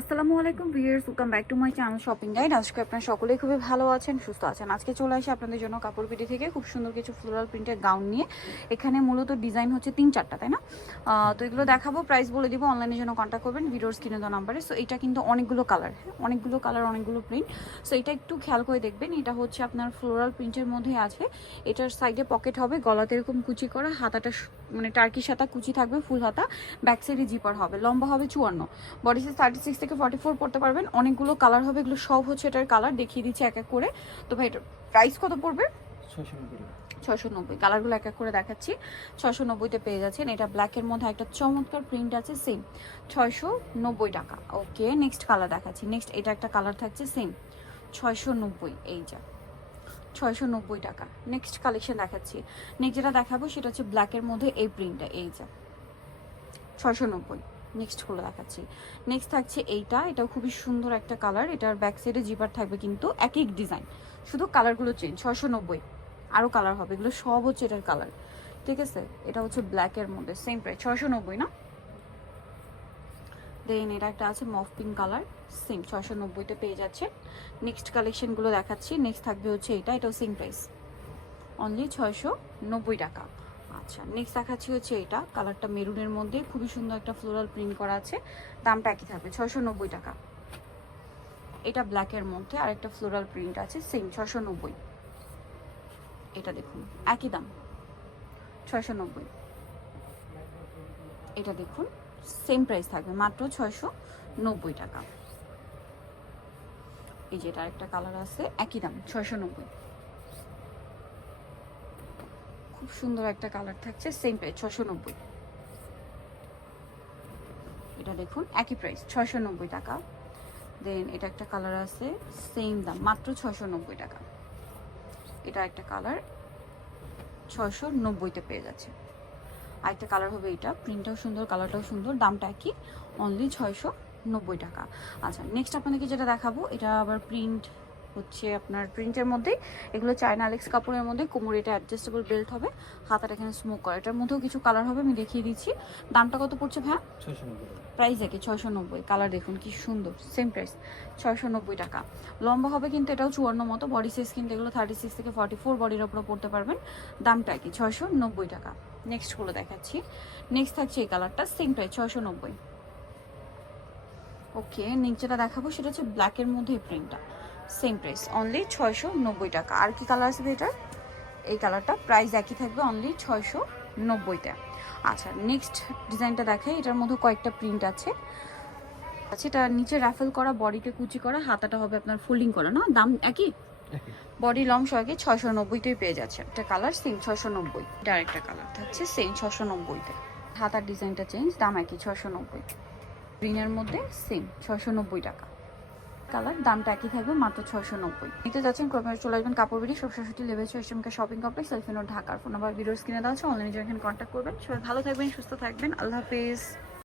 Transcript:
আসসালামু আলাইকুম viewers, welcome back to my channel shopping guide. আজকে আপনারা সকলেই খুবই ভালো আছেন, সুস্থ আছেন। আজকে চলে আসি আপনাদের জন্য কাপড় পিটি থেকে খুব সুন্দর কিছু ফ্লোরাল প্রিন্টের গাউন নিয়ে। এখানে মূলত ডিজাইন হচ্ছে 3-4টা, তাই না? তো এগুলো দেখাবো, প্রাইস বলে দিব। অনলাইনের জন্য কন্ট্যাক্ট করবেন ভিডিওর স্ক্রিনে দেওয়া নাম্বারে। সো এটা কিন্তু অনেকগুলো কালার, অনেকগুলো প্রিন্ট। সো এটা একটু খেয়াল করে দেখবেন। এটা হচ্ছে আপনার ফ্লোরাল প্রিন্টের মধ্যে আছে। এটার সাইডে পকেট হবে, গলাতে এরকম কুচি করা, হাতাটা মানে টার্কিশ হাতা কুচি থাকবে, ফুল হাতা, ব্যাক সাইডে জিপার হবে, লম্বা হবে 54, বডি সাইজ 36 থেকে 44 পড়তে পারবেন। অনেকগুলো কালার হবে, এগুলো সব হচ্ছে এটার কালার, দেখিয়ে দিচ্ছি এক এক করে। তো ভাই এটার প্রাইস কত পড়বে? 690। কালারগুলো এক এক করে দেখাচ্ছি। 690-তে পেয়ে যাচ্ছেন। এটা ব্ল্যাকের মধ্যে একটা চমৎকার প্রিন্ট আছে, সেম 690 টাকা। ওকে, নেক্সট কালার দেখাচ্ছি। নেক্সট এটা একটা কালার থাকছে, সেম 690, এই যা 690 টাকা। নেক্সট কালেকশন দেখাচ্ছি। নেক্সট যেটা দেখাবো সেটা হচ্ছে ব্ল্যাকের মধ্যে এই প্রিন্টটা, এই যা 690। নেক্সট গুলো দেখাচ্ছি। নেক্সট থাকছে এইটা, এটাও খুবই সুন্দর একটা কালার। এটার ব্যাক সাইডে জিপার থাকবে, কিন্তু একই ডিজাইন, শুধু কালারগুলো চেঞ্জ। 690। আরও কালার হবে, এগুলো সব হচ্ছে এটার কালার, ঠিক আছে? এটা হচ্ছে ব্ল্যাকের মধ্যে, সেম প্রাইস 690 না? দেন এটা একটা আছে মফ পিঙ্ক কালার, সেম 690-তে পেয়ে যাচ্ছে। নেক্সট কালেকশনগুলো দেখাচ্ছি। নেক্সট থাকবে হচ্ছে এটাও সেম প্রাইস, অনলি 690 টাকা। আচ্ছা, নেক্সট দেখাচ্ছি হচ্ছে এটা, কালারটা মেরুনের মধ্যে খুবই সুন্দর একটা ফ্লোরাল প্রিন্ট করা আছে। দামটা একই থাকবে, 690 টাকা। এটা ব্ল্যাকের মধ্যে আর একটা ফ্লোরাল প্রিন্ট আছে, সেম 690। এটা দেখুন, একই দাম 690। এটা দেখুন, সেম প্রাইস থাকবে, মাত্র 690 টাকা। এই যে এটা আরেকটা কালার আছে, একই দাম 690। খুব সুন্দর একটা কালার থাকছে, সেম প্রাইস 690। এটা দেখুন, একই প্রাইস 690 টাকা। দেন এটা একটা কালার আছে, সেম দাম, মাত্র 690 টাকা। এটা একটা কালার 690-তে পেয়ে যাচ্ছে। আরেকটা কালার হবে এটা, প্রিন্টটাও সুন্দর, কালারটাও সুন্দর, দামটা কি? অনলি 690 টাকা। আচ্ছা, নেক্সট আপনাদেরকে যেটা দেখাবো, এটা আবার প্রিন্ট হচ্ছে আপনার প্রিন্টের মধ্যে। এগুলো চায়না আলেক্স কাপড়ের মধ্যে, কোমরে এটা অ্যাডজাস্টেবল বেল্ট হবে, হাতাটা এখানে স্মোক করা। এটার মধ্যেও কিছু কালার হবে, আমি দেখিয়ে দিচ্ছি। দামটা কত পড়ছে ভাই? 690। প্রাইস একই, 690। কালার দেখুন কি সুন্দর, সেম প্রাইস 690 টাকা। লম্বা হবে কিন্তু এটাও 54 মতো, বডি সাইজ কিন্তু এগুলো 36 থেকে 44 বডির ওপরে পড়তে পারবেন। দামটা একই, 690 টাকা। নেক্সটগুলো দেখাচ্ছি। নেক্সট থাকছে এই কালারটা, সেম প্রাইস 690। ওকে, নেক্সট যেটা দেখাবো সেটা হচ্ছে ব্ল্যাকের মধ্যে এই প্রিন্টটা, সেম প্রাইস অনলি 690 টাকা। আর কি কালার আছে এটার? এই কালারটা, প্রাইস একই থাকবে, অনলি 690-তে। আচ্ছা, নেক্সট ডিজাইনটা দেখাই। এটার মধ্যে কয়েকটা প্রিন্ট আছে। আচ্ছা, এটা নিচে রাফেল করা, বডিতে কুচি করা, হাতাটা হবে আপনার ফোল্ডিং করা, না? দাম একই, বডি লং সহগে 690-তেই পেয়ে যাচ্ছে। একটা কালার সেম 690। এটা আরেকটা কালার থাকছে, সেম 690-তে। হাতার ডিজাইনটা চেঞ্জ, দাম একই 690। গ্রিনের মধ্যে সেম 690 টাকা। কালার, দামটা একই থাকবে, মাত্র 690। নিতে যাচ্ছেন ক্রমে চলে আসবেন কাপড় বিডি, সব 67 লেভেল এসএমকে শপিং কমপ্লেক্স, সেলফিনোর, ঢাকার। ফোন নাম্বার ভিডিওর স্ক্রিনে দেওয়া আছে, অনলাইনে যখন কন্ট্যাক্ট করবেন। সবাই ভালো থাকবেন, সুস্থ থাকবেন, আল্লাহ হাফেজ।